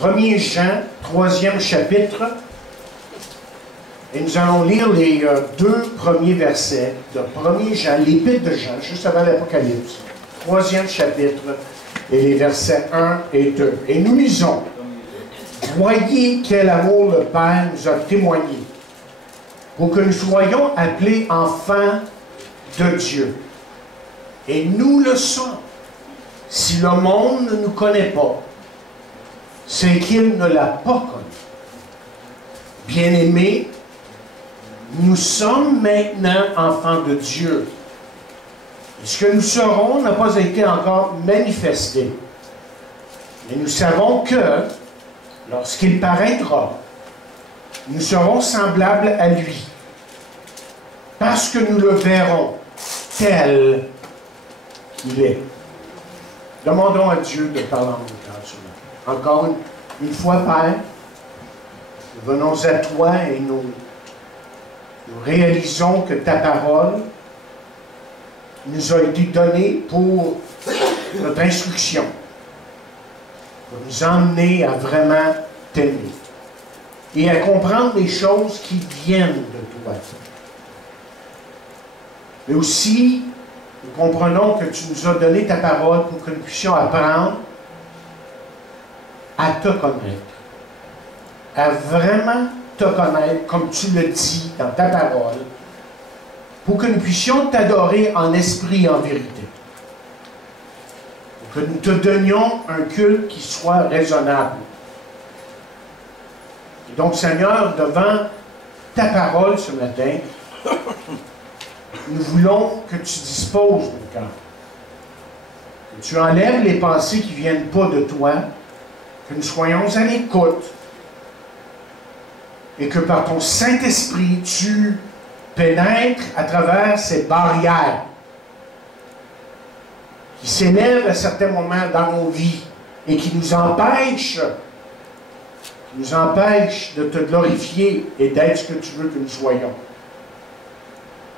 1er Jean, 3e chapitre, et nous allons lire les deux premiers versets de 1er Jean, l'épître de Jean, juste avant l'Apocalypse, 3e chapitre, et les versets 1 et 2. Et nous lisons, « Voyez quel amour le Père nous a témoigné, pour que nous soyons appelés enfants de Dieu. Et nous le sommes. Si le monde ne nous connaît pas, c'est qu'il ne l'a pas connu. Bien-aimés, nous sommes maintenant enfants de Dieu. Et ce que nous serons n'a pas été encore manifesté. Mais nous savons que, lorsqu'il paraîtra, nous serons semblables à lui, parce que nous le verrons tel qu'il est. » Demandons à Dieu de parler en nos cœurs sur nous. Encore une fois, Père, nous venons à toi et nous réalisons que ta parole nous a été donnée pour notre instruction, pour nous emmener à vraiment t'aimer et à comprendre les choses qui viennent de toi. Mais aussi, nous comprenons que tu nous as donné ta parole pour que nous puissions apprendre à te connaître, à vraiment te connaître comme tu le dis dans ta parole, pour que nous puissions t'adorer en esprit et en vérité. Pour que nous te donnions un culte qui soit raisonnable. Et donc, Seigneur, devant ta parole ce matin, nous voulons que tu disposes nos cœurs. Que tu enlèves les pensées qui ne viennent pas de toi, que nous soyons à l'écoute, et que par ton Saint-Esprit, tu pénètres à travers ces barrières qui s'élèvent à certains moments dans nos vies et qui nous empêchent de te glorifier et d'être ce que tu veux que nous soyons.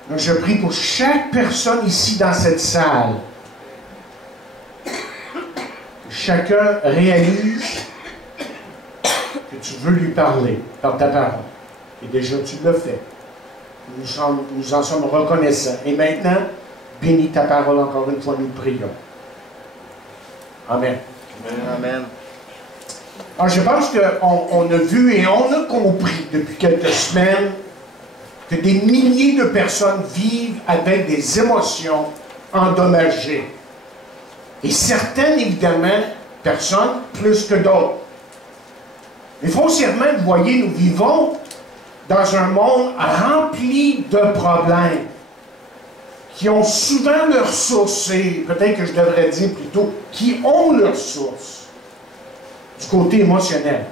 Donc je prie pour chaque personne ici dans cette salle, que chacun réalise que tu veux lui parler par ta parole. Et déjà tu le fais. Nous en sommes reconnaissants. Et maintenant, bénis ta parole encore une fois, nous prions. Amen. Amen. Alors, je pense qu'on a vu et on a compris depuis quelques semaines que des milliers de personnes vivent avec des émotions endommagées. Et certaines, évidemment, personnes plus que d'autres. Mais foncièrement, vous voyez, nous vivons dans un monde rempli de problèmes qui ont souvent leur source, et peut-être que je devrais dire plutôt, qui ont leur source du côté émotionnel.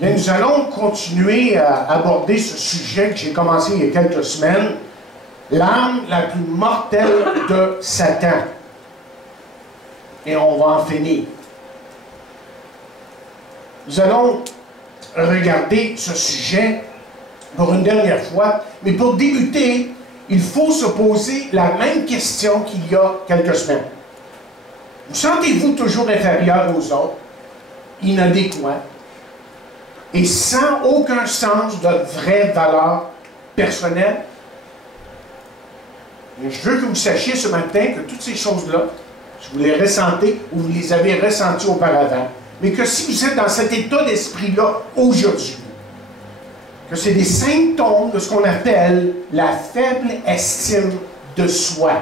Bien, nous allons continuer à aborder ce sujet que j'ai commencé il y a quelques semaines, l'arme la plus mortelle de Satan. Et on va en finir. Nous allons regarder ce sujet pour une dernière fois, mais pour débuter, il faut se poser la même question qu'il y a quelques semaines. Vous sentez-vous toujours inférieur aux autres, inadéquat, et sans aucun sens de vraie valeur personnelle? Et je veux que vous sachiez ce matin que toutes ces choses-là, si vous les ressentez ou vous les avez ressenties auparavant, mais que si vous êtes dans cet état d'esprit-là aujourd'hui, que c'est des symptômes de ce qu'on appelle la faible estime de soi.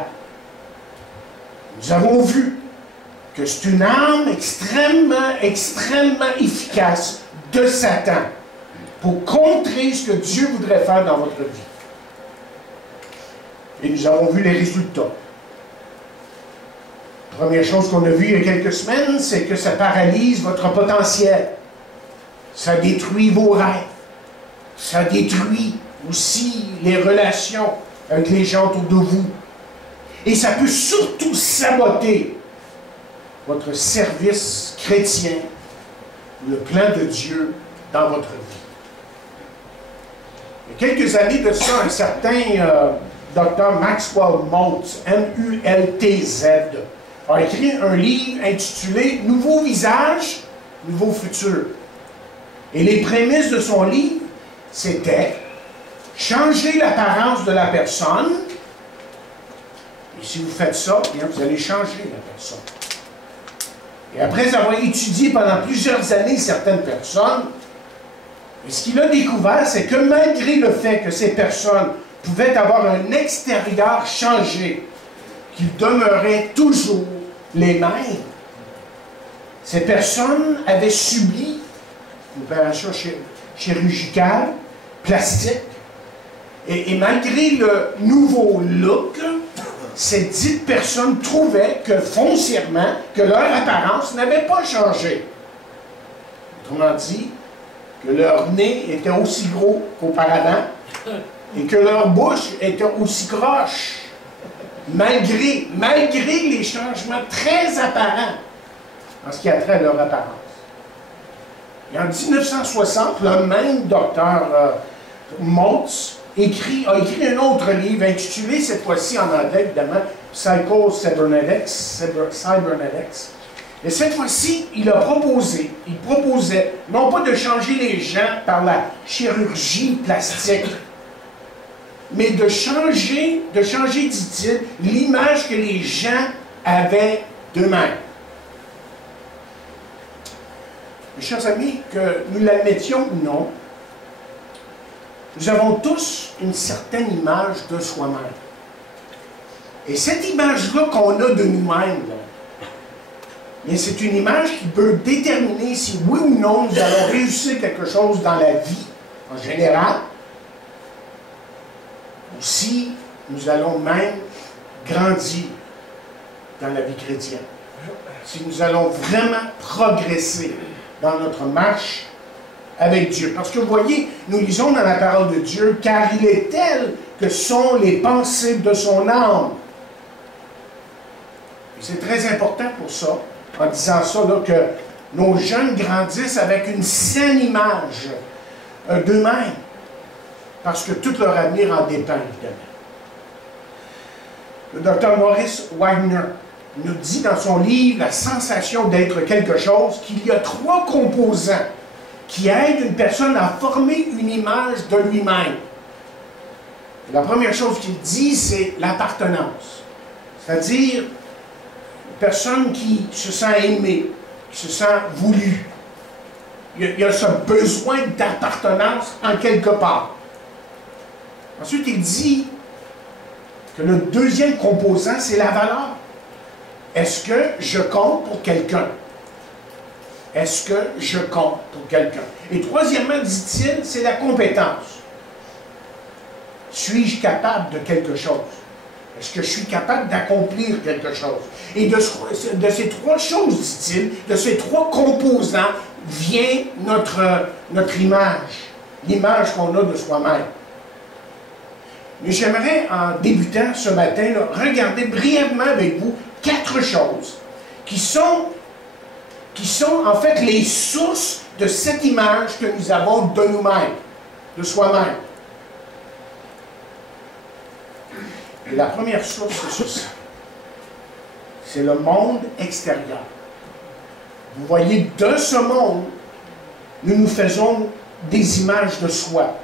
Nous avons vu que c'est une arme extrêmement efficace de Satan pour contrer ce que Dieu voudrait faire dans votre vie. Et nous avons vu les résultats. Première chose qu'on a vue il y a quelques semaines, c'est que ça paralyse votre potentiel. Ça détruit vos rêves. Ça détruit aussi les relations avec les gens autour de vous. Et ça peut surtout saboter votre service chrétien, le plan de Dieu dans votre vie. Il y a quelques années de ça, un certain Dr. Maxwell Maltz, M-U-L-T-Z, a écrit un livre intitulé « Nouveau visage nouveau futur. Et les prémices de son livre, c'était changer l'apparence de la personne. Et si vous faites ça, bien, vous allez changer la personne. Et après avoir étudié pendant plusieurs années certaines personnes, ce qu'il a découvert, c'est que malgré le fait que ces personnes pouvaient avoir un extérieur changé, qu'ils demeuraient toujours les mêmes, ces personnes avaient subi une opération chirurgicale, plastique, et malgré le nouveau look, ces dites personnes trouvaient que foncièrement, que leur apparence n'avait pas changé. Autrement dit, que leur nez était aussi gros qu'auparavant et que leur bouche était aussi croche, malgré les changements très apparents en ce qui a trait à leur apparence. Et en 1960, le même docteur Maltz a écrit un autre livre intitulé, cette fois-ci en anglais évidemment, Psycho-Cybernetics. Et cette fois-ci, il proposait, non pas de changer les gens par la chirurgie plastique, mais de changer, dit-il, l'image que les gens avaient d'eux-mêmes. Mes chers amis, que nous l'admettions ou non, nous avons tous une certaine image de soi-même. Et cette image-là qu'on a de nous-mêmes, c'est une image qui peut déterminer si oui ou non nous allons réussir quelque chose dans la vie, en général, ou si nous allons même grandir dans la vie chrétienne. Si nous allons vraiment progresser dans notre marche avec Dieu. Parce que vous voyez, nous lisons dans la parole de Dieu, car il est tel que sont les pensées de son âme. C'est très important pour ça, en disant ça, là, que nos jeunes grandissent avec une saine image d'eux-mêmes, parce que tout leur avenir en dépend, évidemment. Le docteur Maurice Wagner nous dit dans son livre « La sensation d'être quelque chose » qu'il y a 3 composants qui aident une personne à former une image de lui-même. La première chose qu'il dit, c'est l'appartenance. C'est-à-dire, une personne qui se sent aimée, qui se sent voulue. Il y a ce besoin d'appartenance en quelque part. Ensuite, il dit que le deuxième composant, c'est la valeur. Est-ce que je compte pour quelqu'un? Est-ce que je compte pour quelqu'un? Et troisièmement, dit-il, c'est la compétence. Suis-je capable de quelque chose? Est-ce que je suis capable d'accomplir quelque chose? Et de ces 3 choses, dit-il, de ces 3 composants, vient notre image, l'image qu'on a de soi-même. Mais j'aimerais, en débutant ce matin, là, regarder brièvement avec vous 4 choses qui sont en fait les sources de cette image que nous avons de nous-mêmes, de soi-même. Et la première source, c'est ceci. C'est le monde extérieur. Vous voyez, de ce monde, nous nous faisons des images de soi.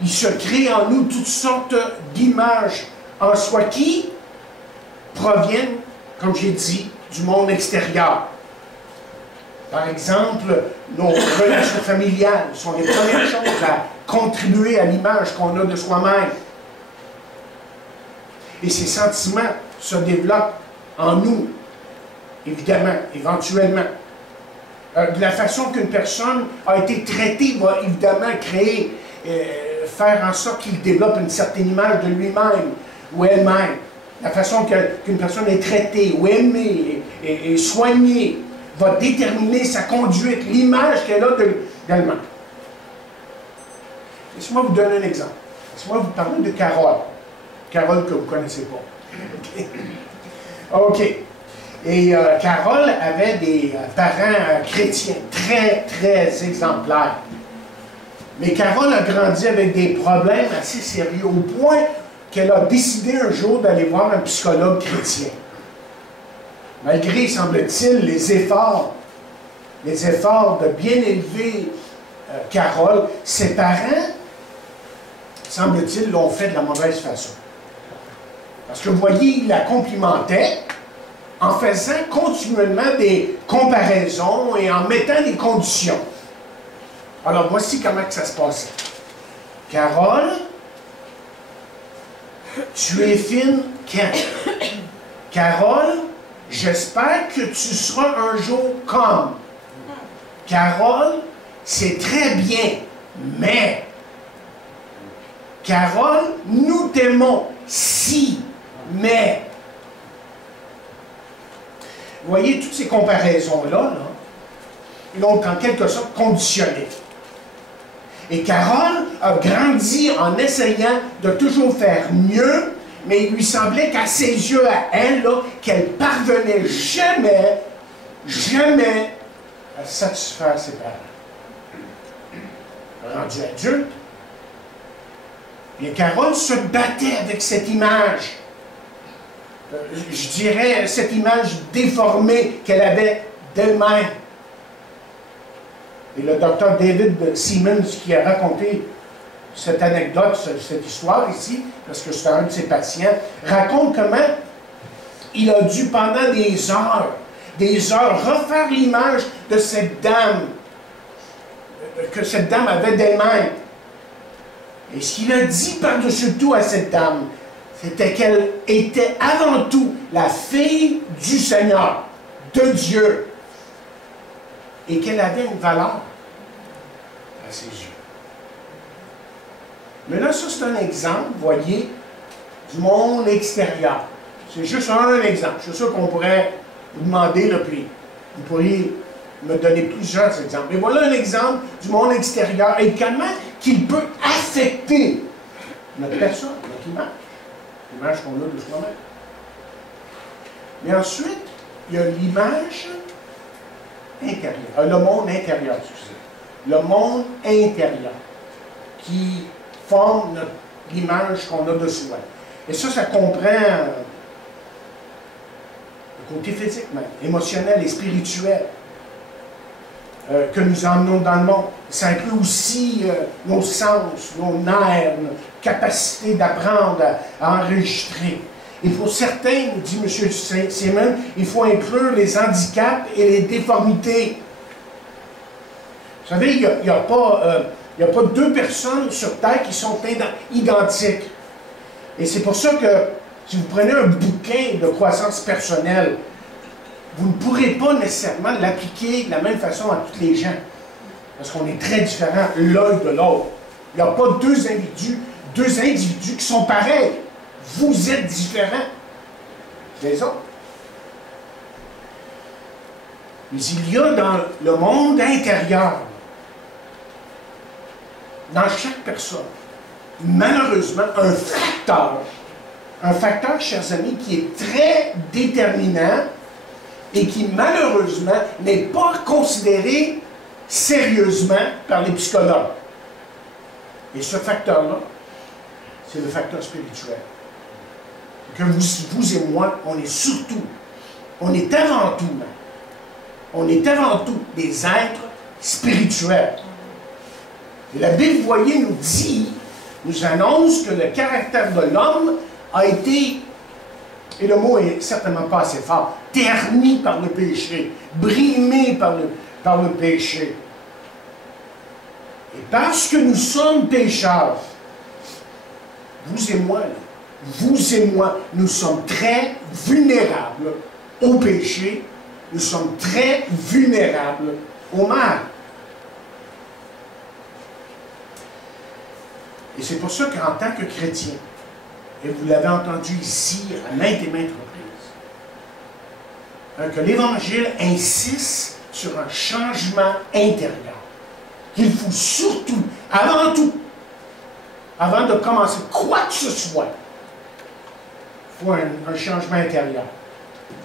Il se crée en nous toutes sortes d'images en soi qui proviennent, comme j'ai dit, du monde extérieur. Par exemple, nos relations familiales sont les premières choses à contribuer à l'image qu'on a de soi-même. Et ces sentiments se développent en nous, évidemment, éventuellement. De la façon qu'une personne a été traitée va évidemment créer, faire en sorte qu'il développe une certaine image de lui-même ou elle-même. La façon qu'une personne est traitée ou aimée et soignée va déterminer sa conduite, l'image qu'elle a d'elle-même. Laissez-moi vous donner un exemple. Laissez-moi vous parler de Carole. Carole que vous ne connaissez pas. OK. Et Carole avait des parents chrétiens très, très exemplaires. Mais Carole a grandi avec des problèmes assez sérieux, au point qu'elle a décidé un jour d'aller voir un psychologue chrétien. Malgré, semble-t-il, les efforts les efforts de bien élever Carole, ses parents, semble-t-il, l'ont fait de la mauvaise façon. Parce que vous voyez, il la complimentait en faisant continuellement des comparaisons et en mettant des conditions. Alors, voici comment que ça se passait. Carole, tu es fine quand? Carole, j'espère que tu seras un jour comme. Carole, c'est très bien, mais. Carole, nous t'aimons, si, mais. Vous voyez, toutes ces comparaisons-là, l'ont en quelque sorte conditionné. Et Carole a grandi en essayant de toujours faire mieux, mais il lui semblait qu'à ses yeux, à elle, qu'elle parvenait jamais à satisfaire ses parents. Rendu adulte, et Carole se battait avec cette image, je dirais cette image déformée qu'elle avait d'elle-même. Et le docteur David Simmons, qui a raconté cette anecdote, cette histoire ici, parce que c'est un de ses patients, raconte comment il a dû pendant des heures, refaire l'image de cette dame, que cette dame avait d'elle-même. Et ce qu'il a dit par-dessus tout à cette dame, c'était qu'elle était avant tout la fille du Seigneur, de Dieu, et qu'elle avait une valeur à ses yeux. Mais là, ça c'est un exemple, vous voyez, du monde extérieur. C'est juste un exemple. Je suis sûr qu'on pourrait vous demander, là, puis vous pourriez me donner plusieurs exemples. Mais voilà un exemple du monde extérieur et comment qu'il peut affecter notre personne, notre image, l'image qu'on a de soi-même. Mais ensuite, il y a l'image intérieure, le monde intérieur, excusez. Le monde intérieur qui forme l'image qu'on a de soi. Et ça comprend le côté physique même, émotionnel et spirituel que nous emmenons dans le monde. Ça inclut aussi nos sens, nos nerfs, notre capacité d'apprendre à enregistrer. Et pour certains, dit M. Simmons, il faut inclure les handicaps et les déformités. Vous savez, il n'y a pas deux personnes sur Terre qui sont identiques. Et c'est pour ça que si vous prenez un bouquin de croissance personnelle, vous ne pourrez pas nécessairement l'appliquer de la même façon à tous les gens. Parce qu'on est très différents l'un de l'autre. Il n'y a pas deux individus qui sont pareils. Vous êtes différents des autres. Mais il y a dans le monde intérieur, dans chaque personne, malheureusement, un facteur, chers amis, qui est très déterminant et qui, malheureusement, n'est pas considéré sérieusement par les psychologues. Et ce facteur-là, c'est le facteur spirituel. Que vous et moi, on est avant tout des êtres spirituels. Et la Bible, vous voyez, nous annonce que le caractère de l'homme a été, et le mot est certainement pas assez fort, terni par le péché, brimé par le péché. Et parce que nous sommes pécheurs, vous et moi, nous sommes très vulnérables au péché, nous sommes très vulnérables au mal. Et c'est pour ça qu'en tant que chrétien, et vous l'avez entendu ici à maintes et maintes reprises, que l'Évangile insiste sur un changement intérieur. Qu'il faut surtout, avant tout, avant de commencer quoi que ce soit, il faut un changement intérieur.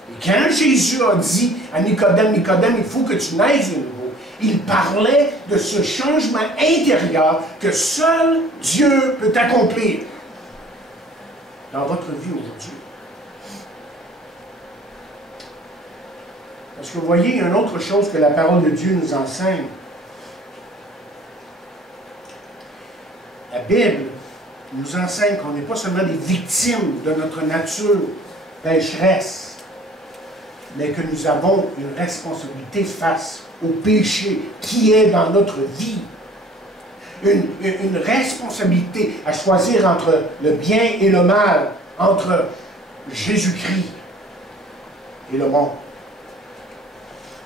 Et quand Jésus a dit à Nicodème, Nicodème, il faut que tu naisses de nouveau, il parlait de ce changement intérieur que seul Dieu peut accomplir dans votre vie aujourd'hui. Parce que vous voyez, il y a une autre chose que la parole de Dieu nous enseigne. La Bible nous enseigne qu'on n'est pas seulement des victimes de notre nature pécheresse, mais que nous avons une responsabilité face au péché qui est dans notre vie. Une responsabilité à choisir entre le bien et le mal, entre Jésus-Christ et le monde.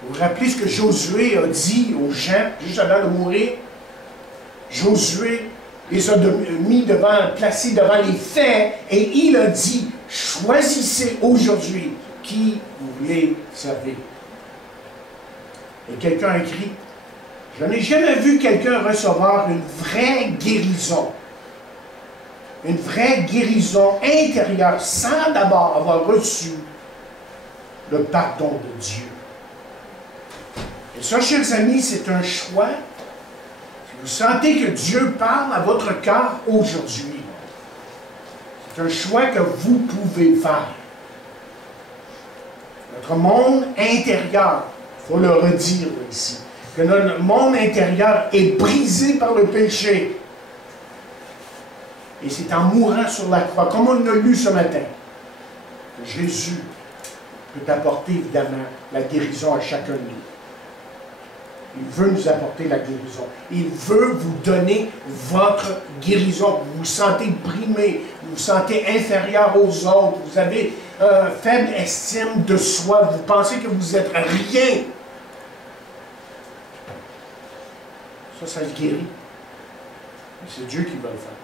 Vous vous rappelez ce que Josué a dit aux gens, juste avant de mourir? Josué les a placés devant les faits, et il a dit, choisissez aujourd'hui qui vous voulez servir. Et quelqu'un a écrit, je n'ai jamais vu quelqu'un recevoir une vraie guérison intérieure sans d'abord avoir reçu le pardon de Dieu. Et ça, chers amis, c'est un choix. Si vous sentez que Dieu parle à votre cœur aujourd'hui, c'est un choix que vous pouvez faire. Notre monde intérieur, il faut le redire ici, que notre monde intérieur est brisé par le péché. Et c'est en mourant sur la croix, comme on l'a lu ce matin, que Jésus peut apporter évidemment la guérison à chacun de nous. Il veut nous apporter la guérison. Il veut vous donner votre guérison. Vous vous sentez brimé, vous vous sentez inférieur aux autres, vous avez faible estime de soi, vous pensez que vous êtes rien. Ça se guérit. C'est Dieu qui va le faire.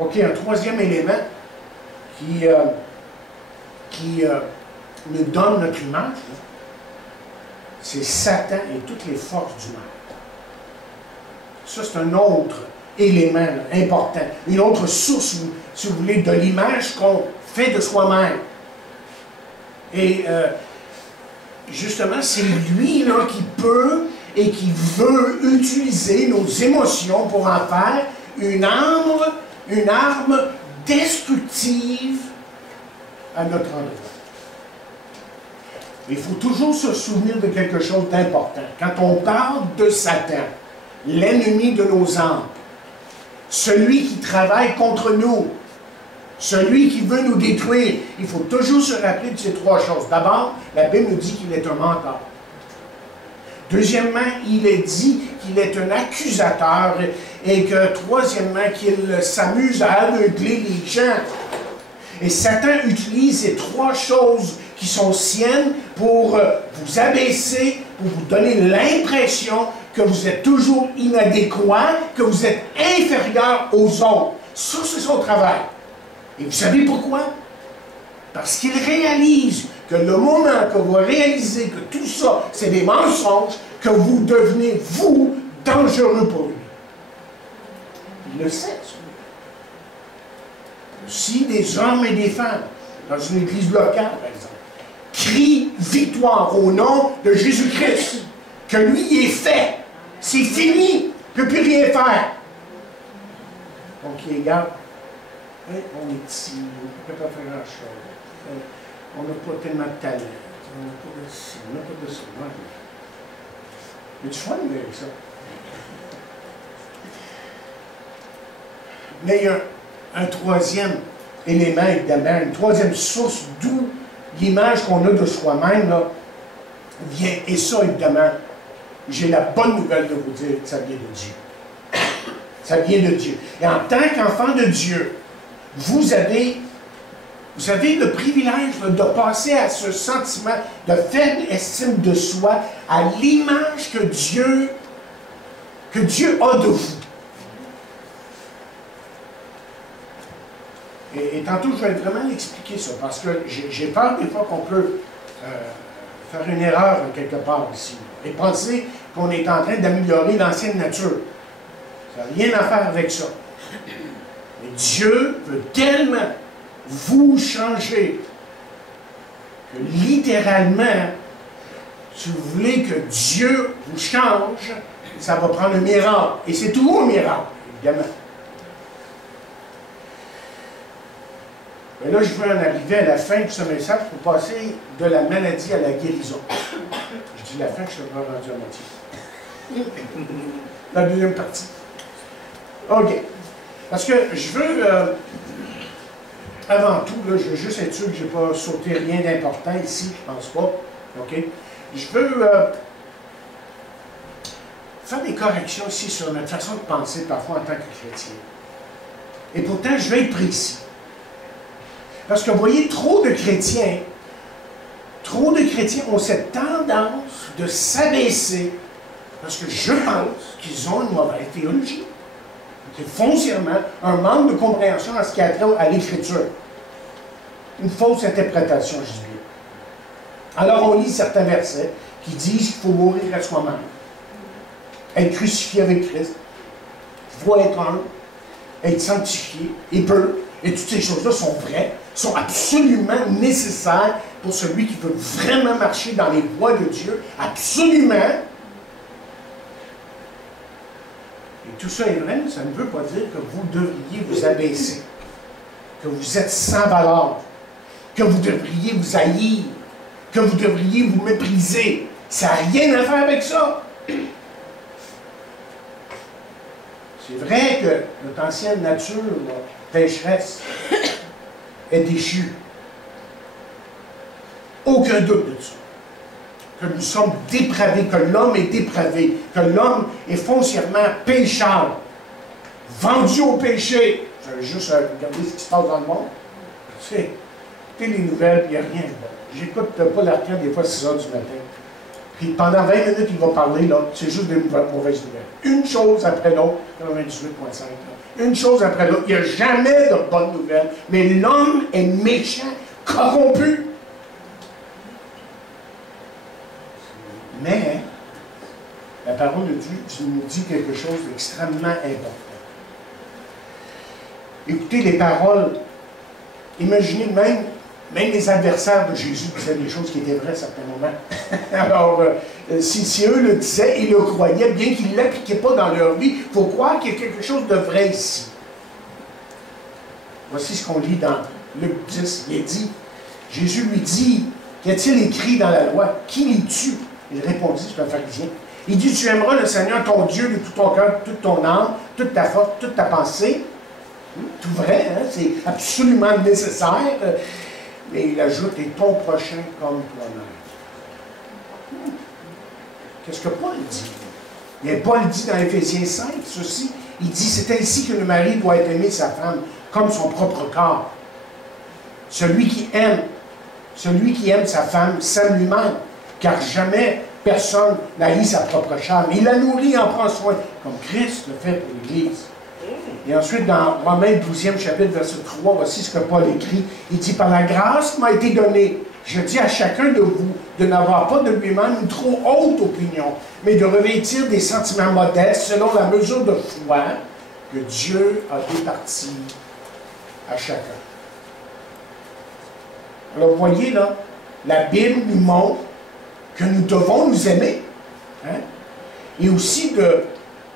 OK, un troisième élément qui nous donne notre image, c'est Satan et toutes les forces du mal. Ça, c'est un autre élément là, important. Une autre source, si vous voulez, de l'image qu'on fait de soi-même. Et justement, c'est lui là, qui peut et qui veut utiliser nos émotions pour en faire une arme destructive à notre endroit. Il faut toujours se souvenir de quelque chose d'important. Quand on parle de Satan, l'ennemi de nos âmes, celui qui travaille contre nous, celui qui veut nous détruire, il faut toujours se rappeler de ces trois choses. D'abord, la Bible nous dit qu'il est un menteur. Deuxièmement, il est dit qu'il est un accusateur. Et que, troisièmement, qu'il s'amuse à aveugler les gens. Et Satan utilise ces trois choses qui sont siennes pour vous abaisser, pour vous donner l'impression que vous êtes toujours inadéquat, que vous êtes inférieur aux autres. Ça, c'est son travail. Et vous savez pourquoi? Parce qu'il réalise que le moment que vous réalisez que tout ça, c'est des mensonges, que vous devenez, vous, dangereux pour lui. Il le sait. Si des hommes et des femmes, dans une église locale, par exemple, crient victoire au nom de Jésus-Christ, que lui il est fait, c'est fini, il ne peut plus rien faire. Donc il regarde, on est ici, on ne peut pas faire grand-chose, on n'a pas tellement de talent, on n'a pas de ci, on n'a pas de ça. Mais tu fun avec ça. Mais il y a un troisième élément, évidemment, une troisième source d'où l'image qu'on a de soi-même vient. Et ça, évidemment, j'ai la bonne nouvelle de vous dire que ça vient de Dieu. Ça vient de Dieu. Et en tant qu'enfant de Dieu, vous avez le privilège de passer à ce sentiment de faible estime de soi, à l'image que Dieu a de vous. Et tantôt, je vais vraiment expliquer ça, parce que j'ai peur des fois qu'on peut faire une erreur quelque part ici, et penser qu'on est en train d'améliorer l'ancienne nature. Ça n'a rien à faire avec ça. Mais Dieu veut tellement vous changer que littéralement, si vous voulez que Dieu vous change, ça va prendre un miracle. Et c'est toujours un miracle, évidemment. Mais là, je veux en arriver à la fin de ce message pour passer de la maladie à la guérison. Je dis la fin, je suis pas rendu à moitié. La deuxième partie. OK. Parce que je veux, avant tout, là, je veux juste être sûr que je n'ai pas sauté rien d'important ici, je ne pense pas. OK? Je veux faire des corrections ici sur notre façon de penser parfois en tant que chrétien. Et pourtant, je vais être précis. Parce que vous voyez, trop de chrétiens ont cette tendance de s'abaisser parce que je pense qu'ils ont une mauvaise théologie. C'est foncièrement un manque de compréhension en ce qui a trait à l'Écriture. Une fausse interprétation, je dis bien. Alors on lit certains versets qui disent qu'il faut mourir à soi-même, être crucifié avec Christ, il faut être humble, être sanctifié, et peu. Et toutes ces choses-là sont vraies, sont absolument nécessaires pour celui qui veut vraiment marcher dans les voies de Dieu. Absolument. Et tout ça est vrai, ça ne veut pas dire que vous devriez vous abaisser, que vous êtes sans valeur, que vous devriez vous haïr, que vous devriez vous mépriser. Ça n'a rien à faire avec ça. C'est vrai que notre ancienne nature, là, pécheresse, est déchue. Aucun doute de ça. Que nous sommes dépravés, que l'homme est dépravé, que l'homme est foncièrement pécheur, vendu au péché. Vous avez juste à regarder ce qui se passe dans le monde. C'est écoutez les nouvelles, puis il n'y a rien de bon. J'écoute pas l'arcade des fois à 6 h du matin. Puis pendant 20 minutes, il va parler, là, c'est juste des mauvaises nouvelles. Une chose après l'autre, 98.5. Une chose après l'autre. Il n'y a jamais de bonnes nouvelles. Mais l'homme est méchant, corrompu. Mais la parole de Dieu nous dit quelque chose d'extrêmement important. Écoutez les paroles. Imaginez même les adversaires de Jésus disaient des choses qui étaient vraies à certains moments. Alors, si eux le disaient et le croyaient, bien qu'ils ne l'appliquaient pas dans leur vie, il faut croire qu'il y a quelque chose de vrai ici. Voici ce qu'on lit dans Luc 10. Il est dit, Jésus lui dit, qu'y a-t-il écrit dans la loi? Qui les tue? Il répondit, c'est un pharisien. Il dit, tu aimeras le Seigneur ton Dieu de tout ton cœur, toute ton âme, toute ta force, toute ta pensée. Tout vrai, hein? C'est absolument nécessaire. Mais il ajoute, et ton prochain comme toi-même. Qu'est-ce que Paul dit? Et Paul dit dans Éphésiens 5, ceci, il dit, c'est ainsi que le mari doit aimer sa femme comme son propre corps. Celui qui aime sa femme s'aime lui-même, car jamais personne n'haït sa propre chair, mais il la nourrit et en prend soin, comme Christ le fait pour l'Église. Et ensuite, dans Romains 12e chapitre, verset 3, voici ce que Paul écrit. Il dit, par la grâce qui m'a été donnée, je dis à chacun de vous de n'avoir pas de lui-même une trop haute opinion, mais de revêtir des sentiments modestes selon la mesure de foi que Dieu a départie à chacun. Alors, vous voyez là, la Bible nous montre que nous devons nous aimer, hein? Et aussi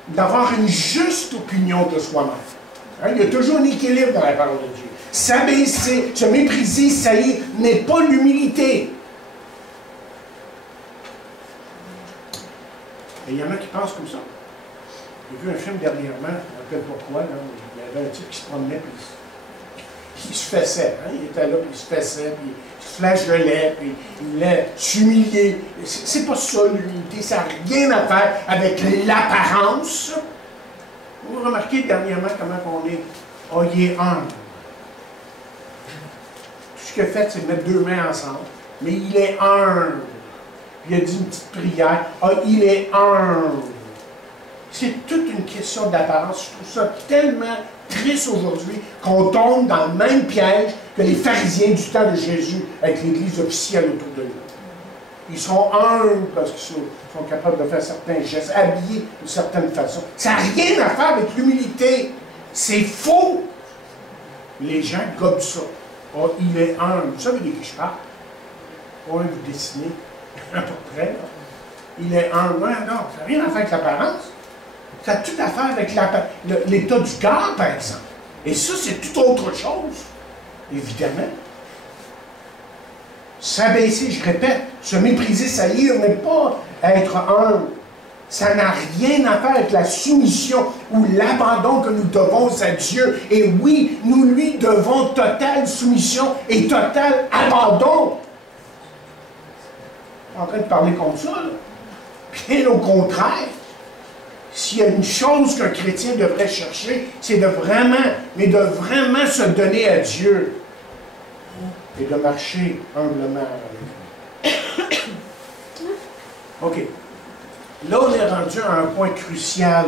d'avoir une juste opinion de soi-même. Hein? Il y a toujours un équilibre dans la parole de Dieu. S'abaisser, se mépriser, saillir, n'est pas l'humilité. Et il y en a qui pensent comme ça. J'ai vu un film dernièrement, je ne me rappelle pas quoi, là, il y avait un type qui se promenait, puis il se fessait. Hein? Il était là, puis il se fessait, puis il se flagellait, puis il voulait s'humilier. C'est pas ça l'humilité, ça n'a rien à faire avec l'apparence. Vous remarquez dernièrement comment on est. Oh, il est humble. Tout ce qu'il a fait, c'est de mettre deux mains ensemble. Mais il est humble. Il a dit une petite prière. Ah, il est humble. C'est toute une question d'apparence. Je trouve ça tellement triste aujourd'hui qu'on tombe dans le même piège que les pharisiens du temps de Jésus avec l'Église officielle autour de nous. Ils sont humbles parce qu'ils sont capables de faire certains gestes, habillés d'une certaine façon. Ça n'a rien à faire avec l'humilité. C'est faux. Les gens gobent ça. Oh, il est humble. Vous savez de qui je parle? Oh, vous dessinez un portrait. Là. Il est humble. Non, ça n'a rien à faire avec l'apparence. Ça a tout à faire avec l'état du cœur, par exemple. Et ça, c'est tout autre chose. Évidemment. S'abaisser, je répète, se mépriser, s'haïr n'est pas être humble. Ça n'a rien à faire avec la soumission ou l'abandon que nous devons à Dieu. Et oui, nous lui devons totale soumission et total abandon. Je suis en train de parler comme ça, là. Bien au contraire. S'il y a une chose qu'un chrétien devrait chercher, c'est de vraiment, mais de vraiment se donner à Dieu et de marcher humblement avec lui. OK. Là, on est rendu à un point crucial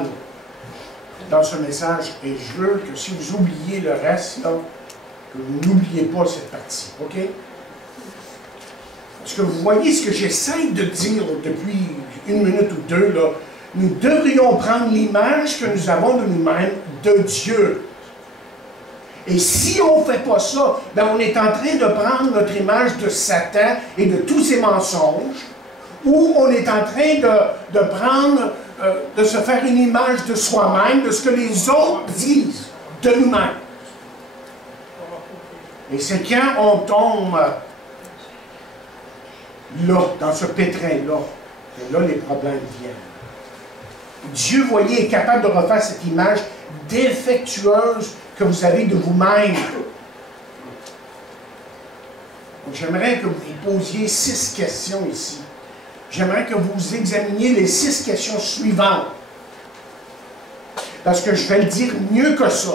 dans ce message et je veux que si vous oubliez le reste, là, que vous n'oubliez pas cette partie. OK? Parce que vous voyez ce que j'essaie de dire depuis une minute ou deux, là. Nous devrions prendre l'image que nous avons de nous-mêmes de Dieu. Et si on ne fait pas ça, ben on est en train de prendre notre image de Satan et de tous ses mensonges, ou on est en train de prendre, de se faire une image de soi-même, de ce que les autres disent de nous-mêmes. Et c'est quand on tombe là, dans ce pétrin-là, que là, les problèmes viennent. Dieu, voyez, est capable de refaire cette image défectueuse que vous avez de vous-même. J'aimerais que vous vous posiez 6 questions ici. J'aimerais que vous examiniez les 6 questions suivantes. Parce que je vais le dire mieux que ça.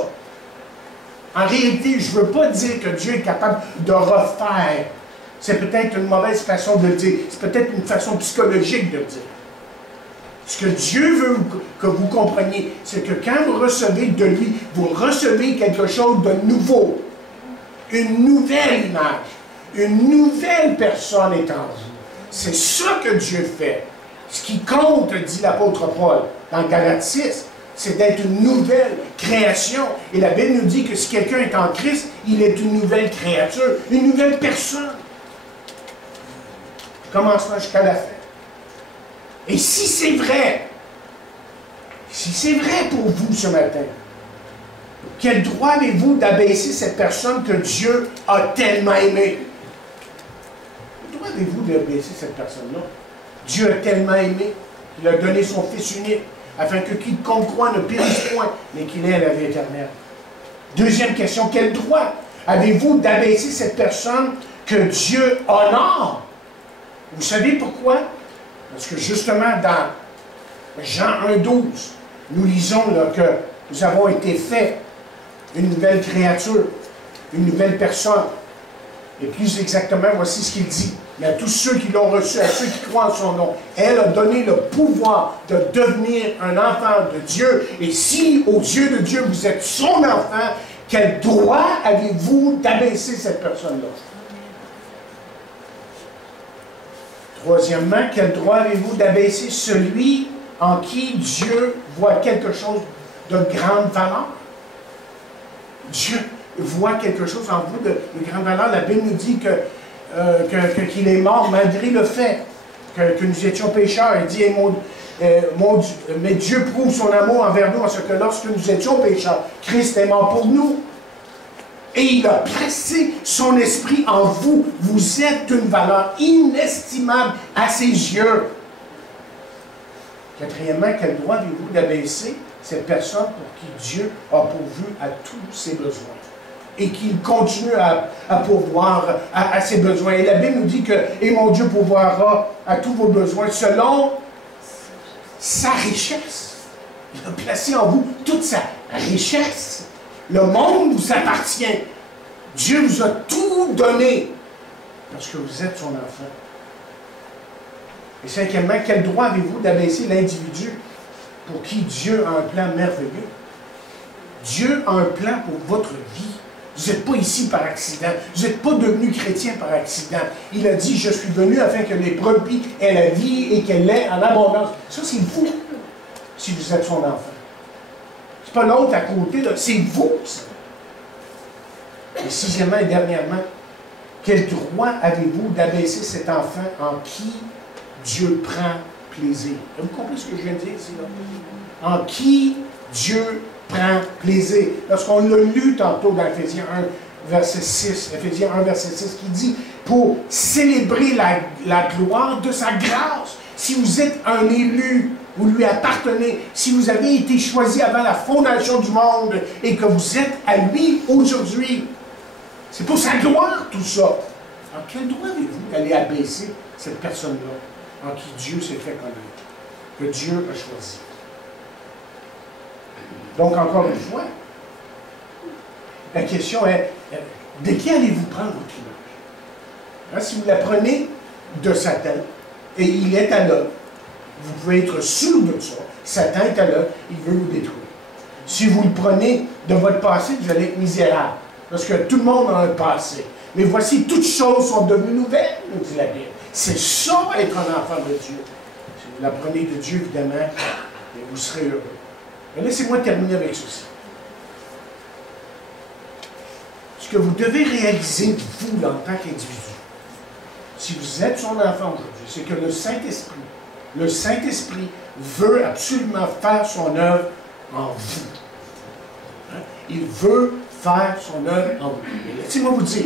En réalité, je ne veux pas dire que Dieu est capable de refaire. C'est peut-être une mauvaise façon de le dire. C'est peut-être une façon psychologique de le dire. Ce que Dieu veut que vous compreniez, c'est que quand vous recevez de lui, vous recevez quelque chose de nouveau. Une nouvelle image. Une nouvelle personne est en vous. C'est ça que Dieu fait. Ce qui compte, dit l'apôtre Paul dans Galates 6, c'est d'être une nouvelle création. Et la Bible nous dit que si quelqu'un est en Christ, il est une nouvelle créature, une nouvelle personne. Commencement jusqu'à la fin. Et si c'est vrai pour vous ce matin, quel droit avez-vous d'abaisser cette personne que Dieu a tellement aimée? Quel droit avez-vous d'abaisser cette personne-là? Dieu a tellement aimé qu'il a donné son Fils unique, afin que quiconque croit ne périsse point, mais qu'il ait la vie éternelle. Deuxième question, quel droit avez-vous d'abaisser cette personne que Dieu honore? Vous savez pourquoi? Parce que justement, dans Jean 1,12, nous lisons là, que nous avons été faits une nouvelle créature, une nouvelle personne. Et plus exactement, voici ce qu'il dit. Mais à tous ceux qui l'ont reçu, à ceux qui croient en son nom, elle a donné le pouvoir de devenir un enfant de Dieu. Et si, aux yeux de Dieu, vous êtes son enfant, quel droit avez-vous d'abaisser cette personne-là? Troisièmement, quel droit avez-vous d'abaisser celui en qui Dieu voit quelque chose de grande valeur? Dieu voit quelque chose en vous de grande valeur. La Bible nous dit qu'il est mort malgré le fait que nous étions pécheurs. Il dit, mais Dieu prouve son amour envers nous en ce que lorsque nous étions pécheurs, Christ est mort pour nous. Et il a placé son esprit en vous. Vous êtes d'une valeur inestimable à ses yeux. Quatrièmement, quel droit avez-vous d'abaisser cette personne pour qui Dieu a pourvu à tous ses besoins? Et qu'il continue à pourvoir à ses besoins. Et la Bible nous dit que « Et mon Dieu pourvoira à tous vos besoins selon sa richesse. » Il a placé en vous toute sa richesse. Le monde vous appartient. Dieu vous a tout donné parce que vous êtes son enfant. Et cinquièmement, quel droit avez-vous d'abaisser l'individu pour qui Dieu a un plan merveilleux? Dieu a un plan pour votre vie. Vous n'êtes pas ici par accident. Vous n'êtes pas devenu chrétien par accident. Il a dit, je suis venu afin que les brebis aient la vie et qu'elle l'ait en abondance. Ça, c'est vous, si vous êtes son enfant. C'est pas l'autre à côté, c'est vous, ça. Et sixièmement et dernièrement, quel droit avez-vous d'abaisser cet enfant en qui Dieu prend plaisir? Vous comprenez ce que je viens de dire ici, là? En qui Dieu prend plaisir. Lorsqu'on l'a lu tantôt dans Éphésiens verset 6, Éphésiens 1, verset 6, qui dit, pour célébrer la gloire de sa grâce. Si vous êtes un élu, vous lui appartenez, si vous avez été choisi avant la fondation du monde et que vous êtes à lui aujourd'hui, c'est pour sa gloire tout ça. Alors quel droit avez-vous d'aller abaisser cette personne-là en qui Dieu s'est fait connaître, que Dieu a choisi? Donc encore une fois, la question est, de qui allez-vous prendre votre image? Hein, si vous la prenez de Satan, et il est à l'œuvre, vous pouvez être sûr de ça. Satan est à l'œuvre, il veut vous détruire. Si vous le prenez de votre passé, vous allez être misérable. Parce que tout le monde a un passé. Mais voici, toutes choses sont devenues nouvelles, nous dit la Bible. C'est ça, être un enfant de Dieu. Si vous la prenez de Dieu, évidemment, vous serez heureux. Mais laissez-moi terminer avec ceci. Ce que vous devez réaliser, vous, en tant qu'individu, si vous êtes son enfant aujourd'hui, c'est que le Saint-Esprit veut absolument faire son œuvre en vous. Hein? Il veut faire son œuvre en vous. Mais laissez-moi vous dire,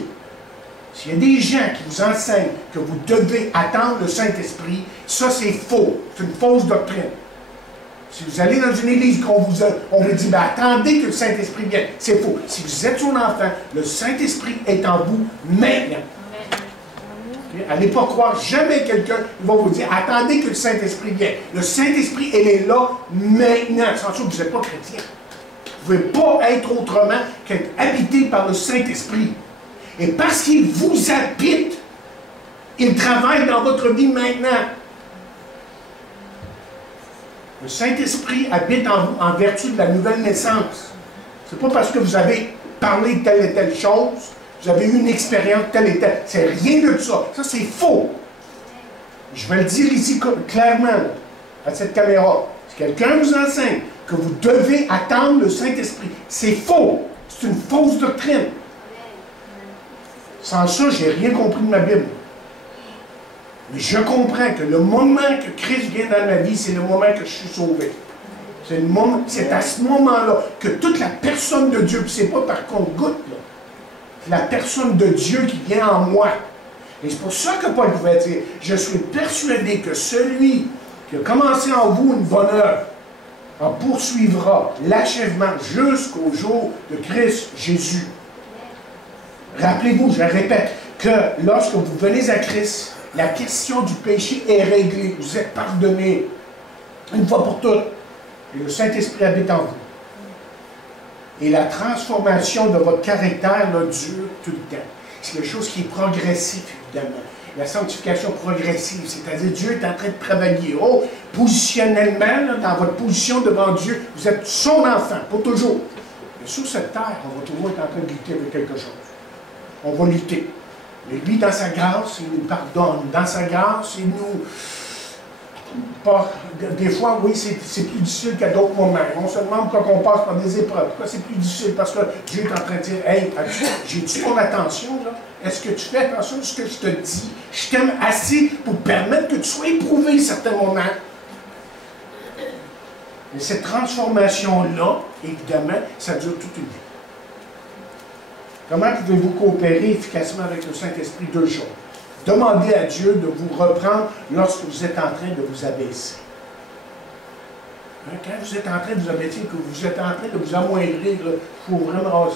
s'il y a des gens qui vous enseignent que vous devez attendre le Saint-Esprit, ça c'est faux. C'est une fausse doctrine. Si vous allez dans une église qu'on vous dit, ben, attendez que le Saint-Esprit vienne, c'est faux. Si vous êtes son enfant, le Saint-Esprit est en vous maintenant. Okay? Allez pas croire jamais quelqu'un qui va vous dire, attendez que le Saint-Esprit vienne. Le Saint-Esprit, il est là maintenant. Sans ça, vous n'êtes pas chrétien. Vous ne pouvez pas être autrement qu'être habité par le Saint-Esprit. Et parce qu'il vous habite, il travaille dans votre vie maintenant. Le Saint-Esprit habite en vous en vertu de la nouvelle naissance. Ce n'est pas parce que vous avez parlé de telle et telle chose, vous avez eu une expérience telle et telle. C'est rien de ça. Ça, c'est faux. Je vais le dire ici clairement, à cette caméra. Si quelqu'un vous enseigne que vous devez attendre le Saint-Esprit, c'est faux. C'est une fausse doctrine. Sans ça, je n'ai rien compris de ma Bible. Mais je comprends que le moment que Christ vient dans ma vie, c'est le moment que je suis sauvé. C'est à ce moment-là que toute la personne de Dieu, puis c'est pas par compte-goutte, c'est la personne de Dieu qui vient en moi. Et c'est pour ça que Paul pouvait dire, je suis persuadé que celui qui a commencé en vous une bonne œuvre, en poursuivra l'achèvement jusqu'au jour de Christ Jésus. Rappelez-vous, je répète, que lorsque vous venez à Christ, la question du péché est réglée. Vous êtes pardonnés une fois pour toutes. Et le Saint-Esprit habite en vous. Et la transformation de votre caractère là, dure tout le temps. C'est quelque chose qui est progressif, évidemment. La sanctification progressive, c'est-à-dire Dieu est en train de travailler. Oh, positionnellement, là, dans votre position devant Dieu, vous êtes son enfant, pour toujours. Mais sur cette terre, on va toujours être en train de lutter avec quelque chose. On va lutter. Mais lui, dans sa grâce, il nous pardonne. Dans sa grâce, il nous... Des fois, oui, c'est plus difficile qu'à d'autres moments. On se demande pourquoi on passe par des épreuves. Pourquoi c'est plus difficile? Parce que Dieu est en train de dire, « Hey, j'ai-tu ton attention, là? Est-ce que tu fais attention à ce que je te dis? Je t'aime assez pour permettre que tu sois éprouvé à certains moments. » Mais cette transformation-là, évidemment, ça dure toute une vie. Comment pouvez-vous coopérer efficacement avec le Saint-Esprit? Deux choses. Demandez à Dieu de vous reprendre lorsque vous êtes en train de vous abaisser. Hein, quand vous êtes en train de vous abaisser, que vous êtes en train de vous amoindrir, il faut vraiment...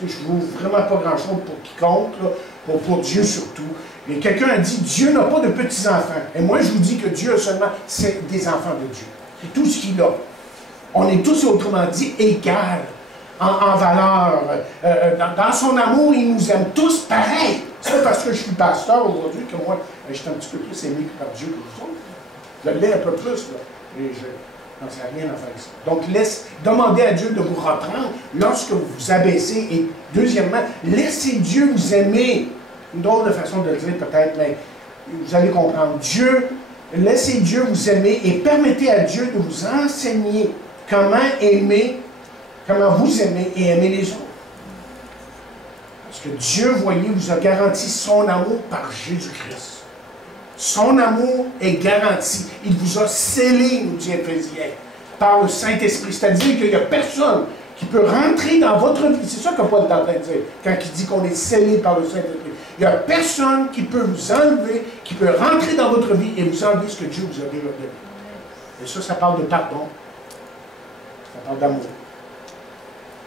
Je ne veux vraiment pas grand-chose pour quiconque, là, pour Dieu surtout. Et quelqu'un a dit, Dieu n'a pas de petits-enfants. Et moi, je vous dis que Dieu a seulement des enfants de Dieu. C'est tout ce qu'il a. On est tous, autrement dit, égaux en valeur. Dans son amour, il nous aime tous pareil. C'est pas parce que je suis pasteur aujourd'hui que moi, je suis un petit peu plus aimé par Dieu que vous autres. Je l'ai un peu plus, là. Et je n'en sais rien à faire ça. Donc, demandez à Dieu de vous reprendre lorsque vous vous abaissez. Et deuxièmement, laissez Dieu vous aimer. Une drôle de façon de le dire peut-être, mais vous allez comprendre. Laissez Dieu vous aimer et permettez à Dieu de vous enseigner comment aimer, comment vous aimer et aimer les autres. Parce que Dieu, voyez, vous a garanti son amour par Jésus-Christ. Son amour est garanti. Il vous a scellé, nous dit Éphésiens, par le Saint-Esprit. C'est-à-dire qu'il n'y a personne qui peut rentrer dans votre vie. C'est ça que Paul est en train de dire quand il dit qu'on est scellé par le Saint-Esprit. Il n'y a personne qui peut vous enlever, qui peut rentrer dans votre vie et vous enlever ce que Dieu vous a déjà donné. Et ça parle de pardon. Ça parle d'amour.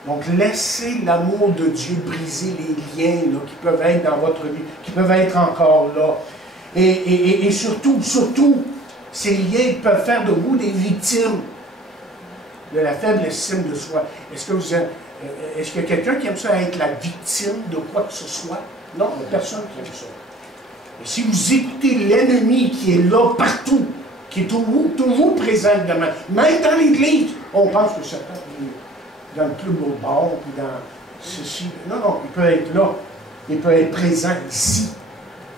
Donc, laissez l'amour de Dieu briser les liens là, qui peuvent être dans votre vie, qui peuvent être encore là. Et surtout, ces liens peuvent faire de vous des victimes de la faible estime de soi. Est-ce qu'il y a quelqu'un qui aime ça être la victime de quoi que ce soit? Non, il n'y a personne qui aime ça. Et si vous écoutez l'ennemi qui est là partout, qui est toujours présent, évidemment, même dans l'Église, on pense que Satan est dans le club au bar, puis dans ceci. Non, il peut être là. Il peut être présent ici.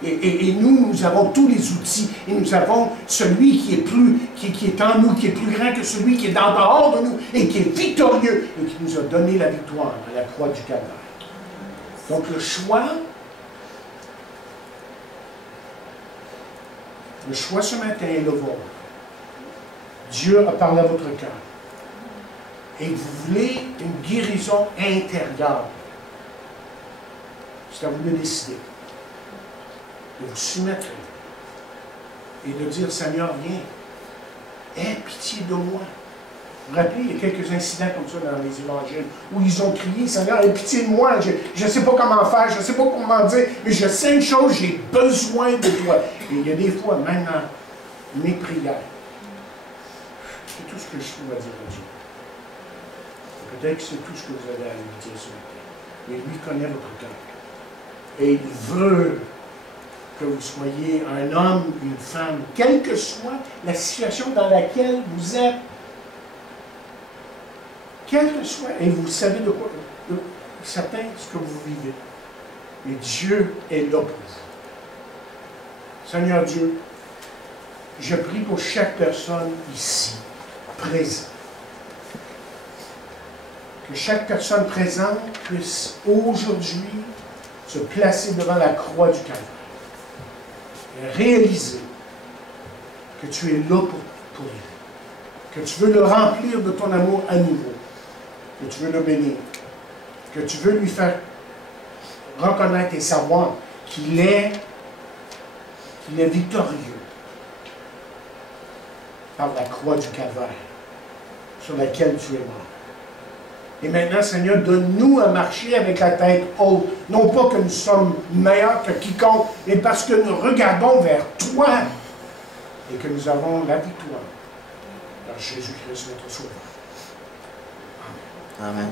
Et nous avons tous les outils. Et nous avons celui qui est en nous, qui est plus grand que celui qui est en dehors de nous, et qui est victorieux, et qui nous a donné la victoire à la croix du Calvaire. Donc le choix ce matin est le vôtre. Dieu a parlé à votre cœur. Et vous voulez une guérison intérieure. C'est à vous de décider. De vous soumettre. Et de dire, Seigneur, viens. Aie pitié de moi. Vous vous rappelez, il y a quelques incidents comme ça dans les évangiles, où ils ont crié, Seigneur, aie pitié de moi. Je ne sais pas comment faire, je ne sais pas comment dire, mais je sais une chose, j'ai besoin de toi. Et il y a des fois, même dans mes prières, c'est tout ce que je trouve à dire à Dieu. Peut-être que c'est tout ce que vous avez à lui dire ce matin. Mais lui connaît votre cœur. Et il veut que vous soyez un homme, une femme, quelle que soit la situation dans laquelle vous êtes. Quelle que soit, et vous savez de quoi, certain ce que vous vivez. Mais Dieu est là pour vous. Seigneur Dieu, je prie pour chaque personne ici, présente. Que chaque personne présente puisse aujourd'hui se placer devant la croix du Calvaire et réaliser que tu es là pour lui, que tu veux le remplir de ton amour à nouveau, que tu veux le bénir, que tu veux lui faire reconnaître et savoir qu'il est victorieux par la croix du Calvaire sur laquelle tu es mort. Et maintenant, Seigneur, donne-nous à marcher avec la tête haute. Non pas que nous sommes meilleurs que quiconque, mais parce que nous regardons vers toi et que nous avons la victoire par Jésus-Christ, notre Sauveur. Amen. Amen.